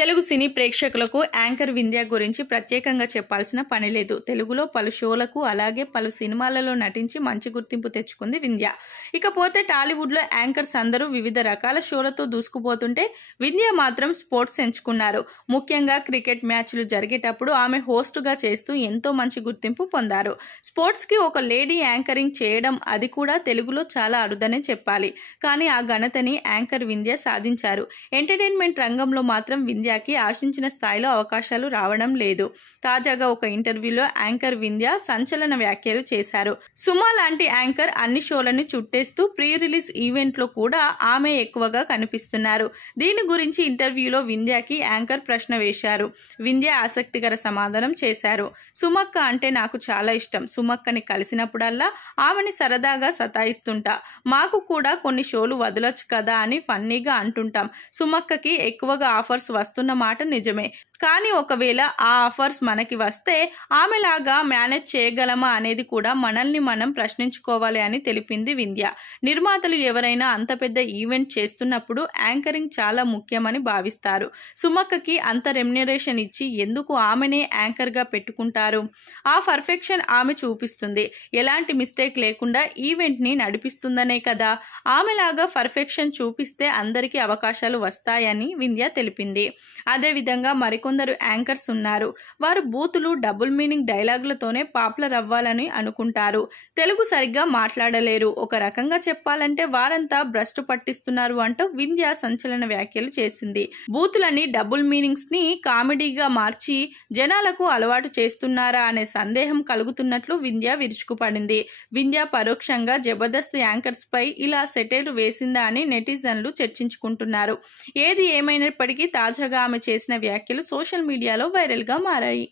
తెలుగు సినీ ప్రేక్షకులకు యాంకర్ వింధ్య గురించి ప్రత్యేకంగా చెప్పాల్సిన పని లేదు. తెలుగులో పలు షోలకు అలాగే పలు సినిమాలలో నటించి మంచి గుర్తింపు తెచ్చుకుంది వింధ్య. ఇకపోతే టాలీవుడ్లో యాంకర్స్ అందరూ వివిధ రకాల షోలతో దూసుకుపోతుంటే వింధ్య మాత్రం స్పోర్ట్స్ ఎంచుకున్నారు. ముఖ్యంగా క్రికెట్ మ్యాచ్లు జరిగేటప్పుడు ఆమె హోస్టుగా చేస్తూ ఎంతో మంచి గుర్తింపు పొందారు. స్పోర్ట్స్కి ఒక లేడీ యాంకరింగ్ చేయడం అది కూడా తెలుగులో చాలా అరుదనే చెప్పాలి. కానీ ఆ ఘనతని యాంకర్ వింధ్య సాధించారు. ఎంటర్టైన్మెంట్ రంగంలో మాత్రం వింధ్యకి ఆశించిన స్థాయిలో అవకాశాలు రావడం లేదు. తాజాగా ఒక ఇంటర్వ్యూలో యాంకర్ వింధ్య సంచలన వ్యాఖ్యలు చేశారు. సుమా లాంటి యాంకర్ అన్ని షోలను చుట్టేస్తూ ప్రీ రిలీజ్ ఈవెంట్ లో కూడా ఆమె ఎక్కువగా కనిపిస్తున్నారు. దీని గురించి ఇంటర్వ్యూలో వింధ్యకి యాంకర్ ప్రశ్న వేశారు. వింధ్య ఆసక్తికర సమాధానం చేశారు. సుమక్క అంటే నాకు చాలా ఇష్టం. సుమక్కని కలిసినప్పుడల్లా ఆమెని సరదాగా సతాయిస్తుంటా. మాకు కూడా కొన్ని షోలు వదలొచ్చు కదా అని ఫన్నీగా అంటుంటాం. సుమక్కకి ఎక్కువగా ఆఫర్స్ వస్తున్న మాట నిజమే. కానీ ఒకవేళ ఆ ఆఫర్స్ మనకి వస్తే ఆమెలాగా మేనేజ్ చేయగలమా అనేది కూడా మనల్ని మనం ప్రశ్నించుకోవాలి అని తెలిపింది వింధ్య. నిర్మాతలు ఎవరైనా అంత పెద్ద ఈవెంట్ చేస్తున్నప్పుడు యాంకరింగ్ చాలా ముఖ్యమని భావిస్తారు. సుమక్కకి అంత రెమ్యునరేషన్ ఇచ్చి ఎందుకు ఆమెనే యాంకర్ గా పెట్టుకుంటారు? ఆ పర్ఫెక్షన్ ఆమె చూపిస్తుంది. ఎలాంటి మిస్టేక్ లేకుండా ఈవెంట్ ని నడిపిస్తుందనే కదా. ఆమెలాగా పర్ఫెక్షన్ చూపిస్తే అందరికీ అవకాశాలు వస్తాయని వింధ్య తెలిపింది. అదేవిధంగా మరికొందరు యాంకర్స్ ఉన్నారు. వారు బూతులు డబుల్ మీనింగ్ డైలాగులతోనే పాపులర్ అవ్వాలని అనుకుంటారు. తెలుగు సరిగ్గా మాట్లాడలేరు. ఒక రకంగా చెప్పాలంటే వారంతా భ్రష్టు పట్టిస్తున్నారు అంటూ వింధ్య సంచలన వ్యాఖ్యలు చేసింది. బూతులని డబుల్ మీనింగ్స్ ని కామెడీగా మార్చి జనాలకు అలవాటు చేస్తున్నారా అనే సందేహం కలుగుతున్నట్లు వింధ్య విరుచుకుపడింది. వింధ్య పరోక్షంగా జబర్దస్త్ యాంకర్స్ పై ఇలా సెటైర్ వేసిందా అని నెటిజన్లు చర్చించుకుంటున్నారు. ఏది ఏమైనప్పటికీ తాజాగా ఆమె చేసిన వ్యాఖ్యలు సోషల్ మీడియాలో వైరల్ గా మారాయి.